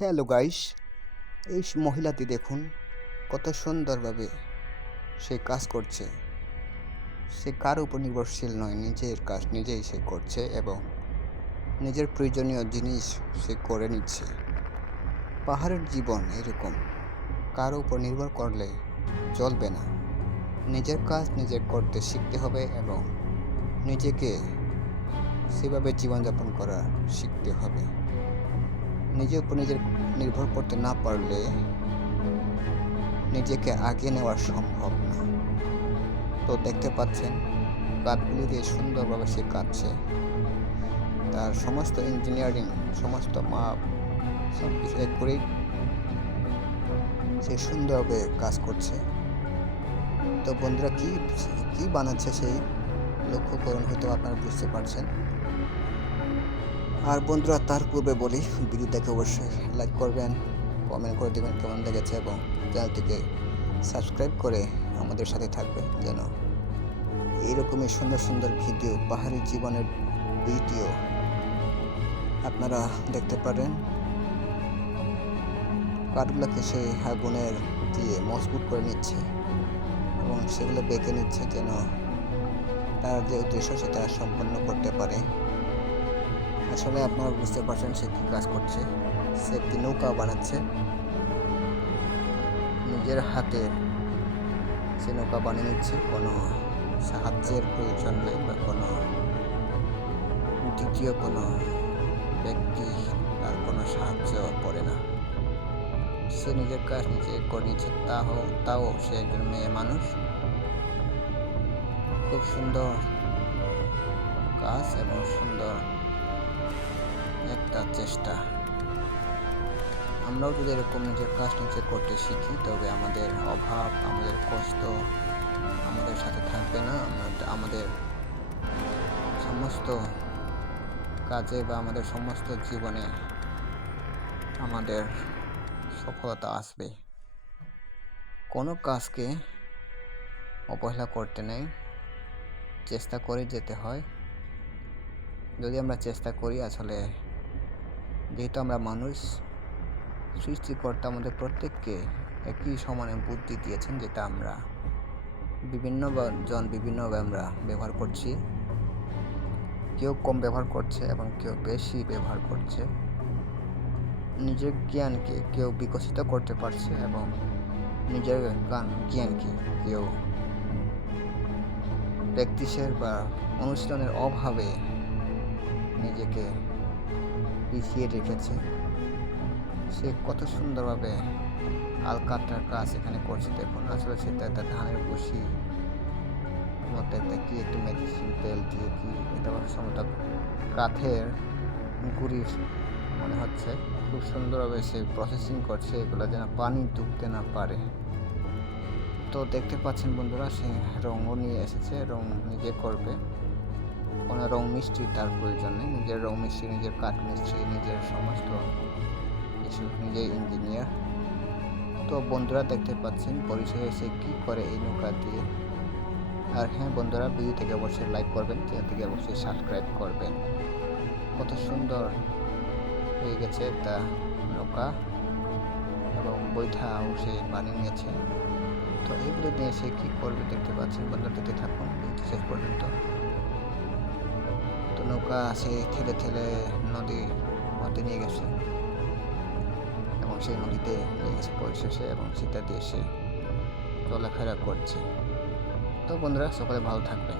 Hello guys, এই মহিলাটি দেখুন কত সুন্দরভাবে সে কাজ করছে। সে কার উপর নির্ভরশীল নয়, নিজের কাজ নিজেই সে করছে এবং নিজের প্রয়োজনীয় জিনিস সে করে নিচ্ছে। পাহাড়ের জীবন এরকম, কার উপর নির্ভর করলে চলবে না। নিজের কাজ নিজে করতে শিখতে হবে এবং নিজেকে সেভাবে জীবনযাপন করা শিখতে হবে। নিজের উপর নিজের নির্ভর করতে না পারলে নিজেকে আগিয়ে নেওয়া সম্ভব না। তো দেখতে পাচ্ছেন কাঠগুলি দিয়ে সুন্দরভাবে সে কাটছে। তার সমস্ত ইঞ্জিনিয়ারিং, সমস্ত মাপ সব কিছু এক করেই সে সুন্দরভাবে কাজ করছে। তো বন্ধুরা কি বানাচ্ছে সেই লক্ষ্য করুন, হয়তো আপনারা বুঝতে পারছেন। আর বন্ধুরা, তার পূর্বে বলি, ভিডিওটাকে অবশ্যই লাইক করবেন, কমেন্ট করে দেবেন কেমন লেগেছে এবং চ্যানেলটিকে সাবস্ক্রাইব করে আমাদের সাথে থাকবেন, যেন এইরকমই সুন্দর সুন্দর ভিডিও, পাহাড়ি জীবনের ভিডিও আপনারা দেখতে পারেন। কাঠগুলোকে সে আগুনের দিয়ে মজবুত করে নিচ্ছে এবং সেগুলো বেঁকে নিচ্ছে, যেন তার যে উদ্দেশ্য সেটা সম্পন্ন করতে পারে। আসলে আপনারা বুঝতে পারছেন সে কী কাজ করছে। সে একটি নৌকা বানাচ্ছে, নিজের হাতে সে নৌকা বানিয়ে নিচ্ছে। কোনো সাহায্যের প্রয়োজন নেই বা কোনো দ্বিতীয় কোনো ব্যক্তি তার কোনো সাহায্য পড়ে না। সে নিজের কাজ নিজে করে নিচ্ছে, তাও সে একজন মেয়ে মানুষ। খুব সুন্দর কাজ এবং সুন্দর একটা চেষ্টা। আমরাও যদি এরকম নিজের কাজ নিজে করতে শিখি, তবে আমাদের অভাব, আমাদের কষ্ট আমাদের সাথে থাকবে না। আমাদের সমস্ত কাজে বা আমাদের সমস্ত জীবনে আমাদের সফলতা আসবে। কোনো কাজকে অবহেলা করতে নেই, চেষ্টা করে যেতে হয়। যদি আমরা চেষ্টা করি, আসলে যেহেতু আমরা মানুষ, সৃষ্টিকর্তা আমাদের প্রত্যেককে একই সমানে বুদ্ধি দিয়েছেন, যেটা আমরা বিভিন্নভাবে আমরা ব্যবহার করছি। কেউ কম ব্যবহার করছে এবং কেউ বেশি ব্যবহার করছে। নিজের জ্ঞানকে কেউ বিকশিত করতে পারছে এবং নিজের জ্ঞানকে কেউ প্র্যাকটিসের বা অনুশীলনের অভাবে নিজেকে পিছিয়ে রেখেছে। সে কত সুন্দরভাবে আলকাতরার কাজ এখানে করছে দেখুন। আসলে সেটা একটা ধানের বসি মতো একটা কি একটু মেডিসিন তেল দিয়ে কি এটা সম্ভবত কাঠের গুঁড়ির মনে হচ্ছে। খুব সুন্দরভাবে সে প্রসেসিং করছে এগুলো, যেন পানি ঢুকতে না পারে। তো দেখতে পাচ্ছেন বন্ধুরা, সে রঙও নিয়ে এসেছে, রং নিজে করবে। কোনো রং মিস্ত্রি তার প্রয়োজন নেই। নিজের রং মিস্ত্রি, নিজের কাঠ মিস্ত্রি, নিজের সমস্ত কিছু নিজেই ইঞ্জিনিয়ার। তো বন্ধুরা, দেখতে পাচ্ছেন পরিচয়ে সে কী করে এই নৌকা দিয়ে। আর হ্যাঁ বন্ধুরা, ভিডিও থেকে অবশ্যই লাইক করবেন, চ্যানেল থেকে অবশ্যই সাবস্ক্রাইব করবেন। কত সুন্দর হয়ে গেছে একটা নৌকা এবং বৈঠাও সে বানিয়ে নিয়েছে। তো এগুলো নিয়ে সে কী করবে দেখতে পাচ্ছেন বন্ধুরা, দেখতে থাকুন শেষ পর্যন্ত। তো নৌকা সে ঠেলে ঠেলে নদীর মধ্যে নিয়ে গেছে এবং সেই নদীতে নিয়ে গেছে পরিশেষে, এবং সেটা দিয়ে সে চলাফেরা করছে। তো বন্ধুরা, সকলে ভালো থাকবেন।